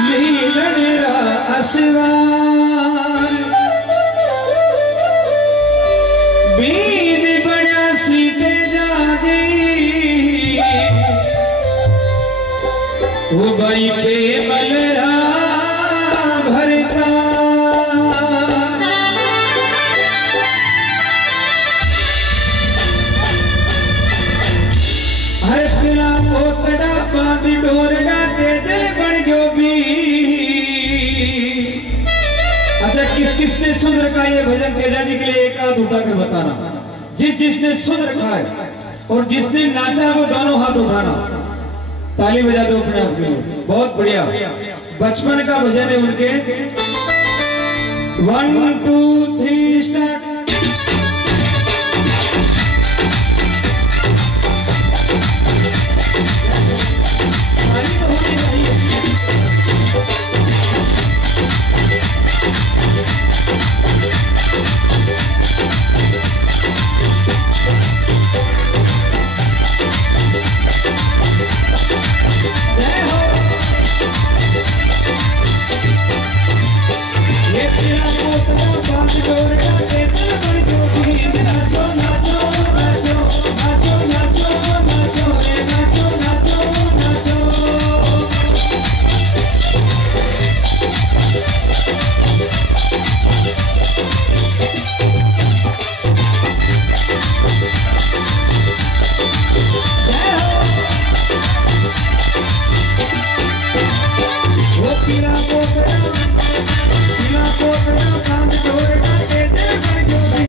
लीलनेरा असवार बीद बड़ा सीते जादी वो बाई पे मलरा भरता हर पिला पोतड़ा बांधी डोरना तेजल बन गयो भी। अच्छा किसने सुन रखा ये भजन तेजा जी के लिए एक हाथ उठाकर बताना। जिसने सुन रखा है और जिसने नाचा वो दोनों हाथ उठाना। ताली बजा दो अपने आप के लिए। बहुत बढ़िया बचपन का भजन है उनके। 1 2 3 स्टार्ट।